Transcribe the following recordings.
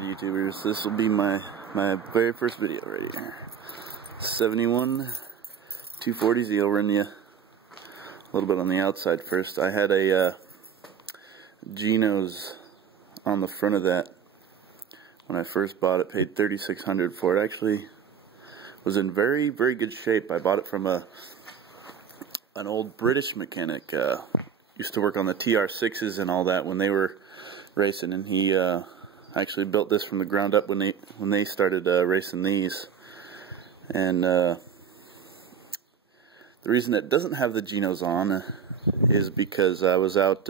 Alright YouTubers, this will be my very first video right here. 71 240Z. I'll run you a little bit on the outside first. I had a Geno's on the front of that when I first bought it. Paid $3,600 for it. Actually was in very good shape. I bought it from an old British mechanic. Used to work on the TR6s and all that when they were racing, and he actually built this from the ground up when they started racing these. And the reason it doesn't have the Geno's on is because I was out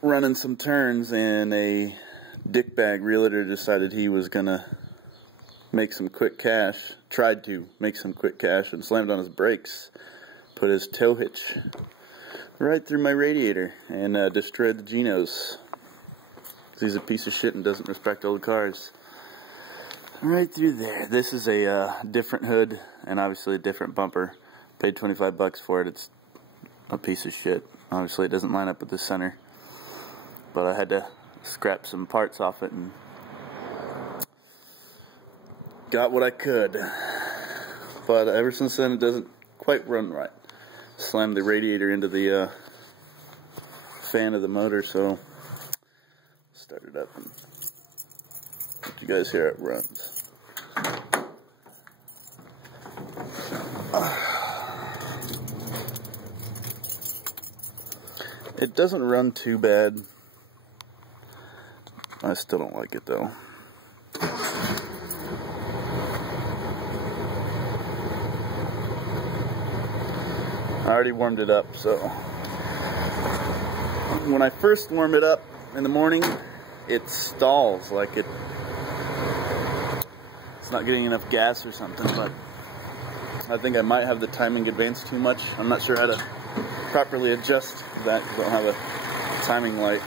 running some turns, and a dickbag realtor decided he was gonna make some quick cash, tried to make some quick cash, and slammed on his brakes, put his tow hitch right through my radiator, and destroyed the Geno's. He's a piece of shit and doesn't respect old cars. Right through there. This is a different hood and obviously a different bumper. Paid 25 bucks for it. It's a piece of shit. Obviously it doesn't line up with the center, but I had to scrap some parts off it and got what I could. But ever since then it doesn't quite run right. Slammed the radiator into the fan of the motor, so start it up and let you guys hear it runs. It doesn't run too bad. I still don't like it though. I already warmed it up, so when I first warm it up in the morning, it stalls like it's not getting enough gas or something. But I think I might have the timing advanced too much. I'm not sure how to properly adjust that because I don't have a timing light.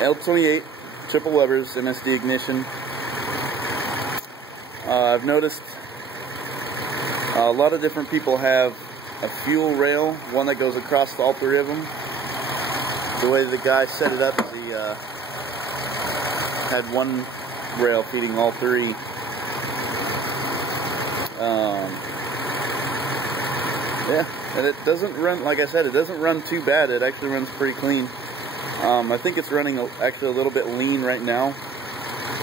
L28 triple levers, MSD ignition. I've noticed a lot of different people have a fuel rail, one that goes across all three of them. The way the guy set it up is he had one rail feeding all three. Yeah, and it doesn't run, like I said, it doesn't run too bad. It actually runs pretty clean. I think it's running actually a little bit lean right now.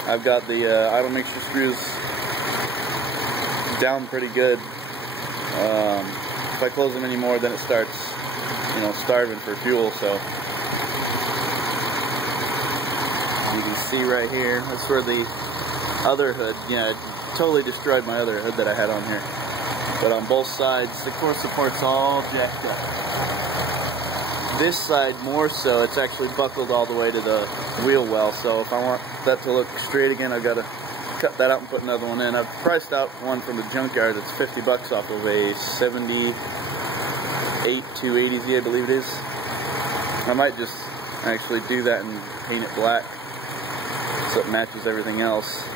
I've got the idle mixture screws down pretty good. If I close them anymore, then it starts, starving for fuel. So you can see right here, that's where the other hood, it totally destroyed my other hood that I had on here. But on both sides, the core support's all jacked up. This side more so, it's actually buckled all the way to the wheel well. So if I want that to look straight again, I've got to cut that out and put another one in. I've priced out one from the junkyard that's 50 bucks off of a 78 280Z, I believe it is. I might just actually do that and paint it black so it matches everything else.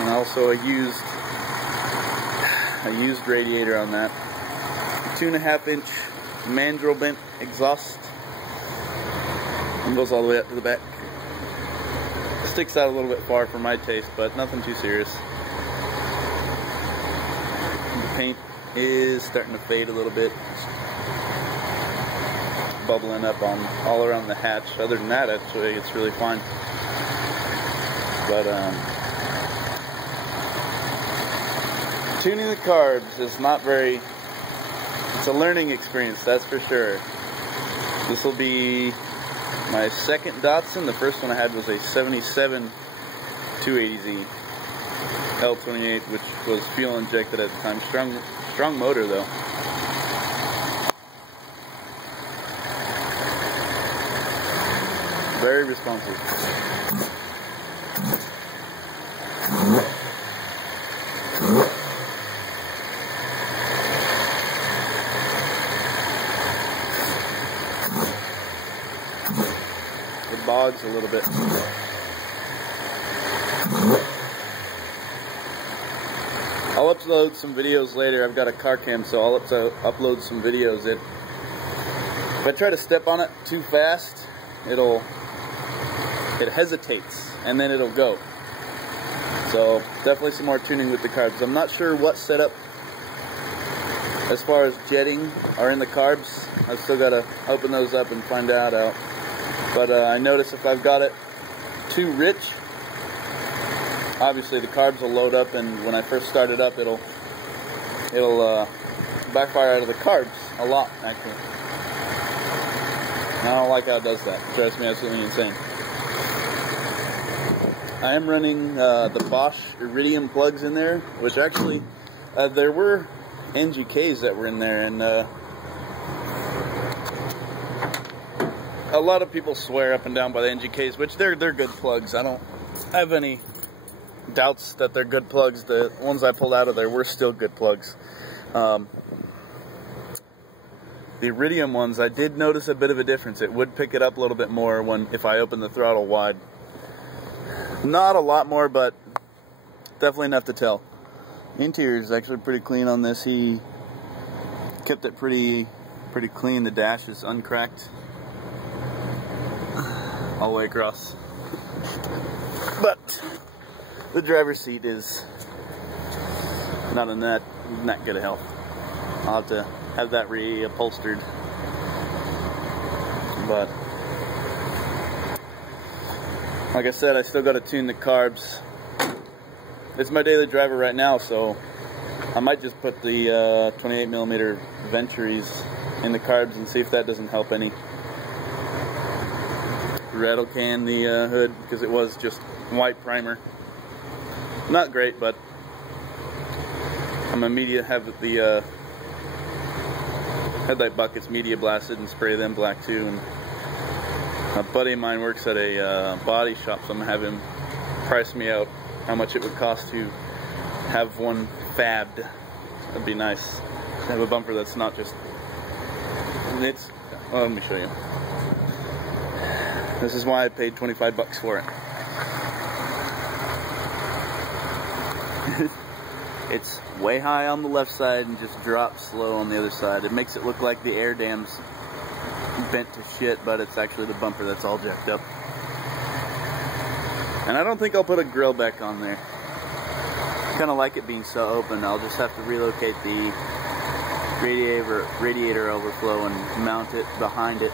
And also a used radiator on that. 2.5 inch mandrel bent exhaust. And goes all the way up to the back. Sticks out a little bit far for my taste, but nothing too serious. The paint is starting to fade a little bit. It's bubbling up on all around the hatch. Other than that, actually, it's really fine. But tuning the carbs is not very. It's a learning experience, that's for sure. This will be my second Datsun. The first one I had was a 77 280Z L28, which was fuel injected at the time. Strong motor though. Very responsive. Bogs a little bit. I'll upload some videos later. I've got a car cam, so I'll upload some videos. If I try to step on it too fast, it'll it hesitates and then it'll go. So definitely some more tuning with the carbs. I'm not sure what setup as far as jetting are in the carbs. I've still got to open those up and find that out. But I notice if I've got it too rich, obviously the carbs will load up, and when I first start it up, it'll backfire out of the carbs a lot, actually. And I don't like how it does that. It drives me absolutely insane. I am running the Bosch iridium plugs in there, which actually there were NGKs that were in there, and a lot of people swear up and down by the NGKs, which they're good plugs. I don't have any doubts that they're good plugs. The ones I pulled out of there were still good plugs. The iridium ones, I did notice a bit of a difference. It would pick it up a little bit more if I opened the throttle wide. Not a lot more, but definitely enough to tell. The interior is actually pretty clean on this. He kept it pretty clean. The dash is uncracked all the way across. But the driver's seat is not in that good of health. I'll have to have that reupholstered. But like I said, I still got to tune the carbs. It's my daily driver right now, so I might just put the 28mm Venturies in the carbs and see if that doesn't help any. Rattle can the hood because it was just white primer. Not great, but I'm gonna have the headlight buckets media blasted and spray them black too. And a buddy of mine works at a body shop, so I'm gonna have him price me out how much it would cost to have one fabbed. That'd be nice. To have a bumper that's not just. Well, let me show you. This is why I paid 25 bucks for it. It's way high on the left side and just drops slow on the other side. It makes it look like the air dam's bent to shit, but it's actually the bumper that's all jacked up. And I don't think I'll put a grill back on there. I kind of like it being so open. I'll just have to relocate the radiator overflow and mount it behind it,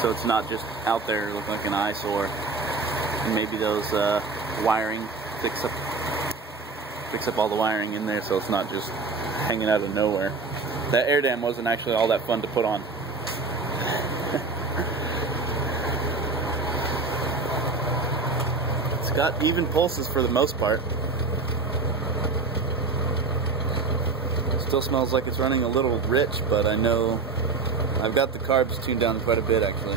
so it's not just out there looking like an eyesore. And maybe those wiring fix up all the wiring in there, so it's not just hanging out of nowhere. That air dam wasn't actually all that fun to put on. It's got even pulses for the most part. Still smells like it's running a little rich, but I know I've got the carbs tuned down quite a bit actually.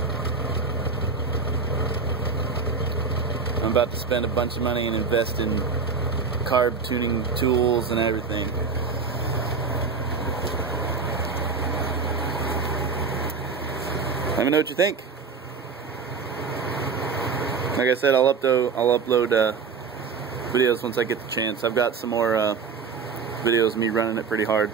I'm about to spend a bunch of money and invest in carb tuning tools and everything. Let me know what you think. Like I said, I'll upload videos once I get the chance. I've got some more videos of me running it pretty hard.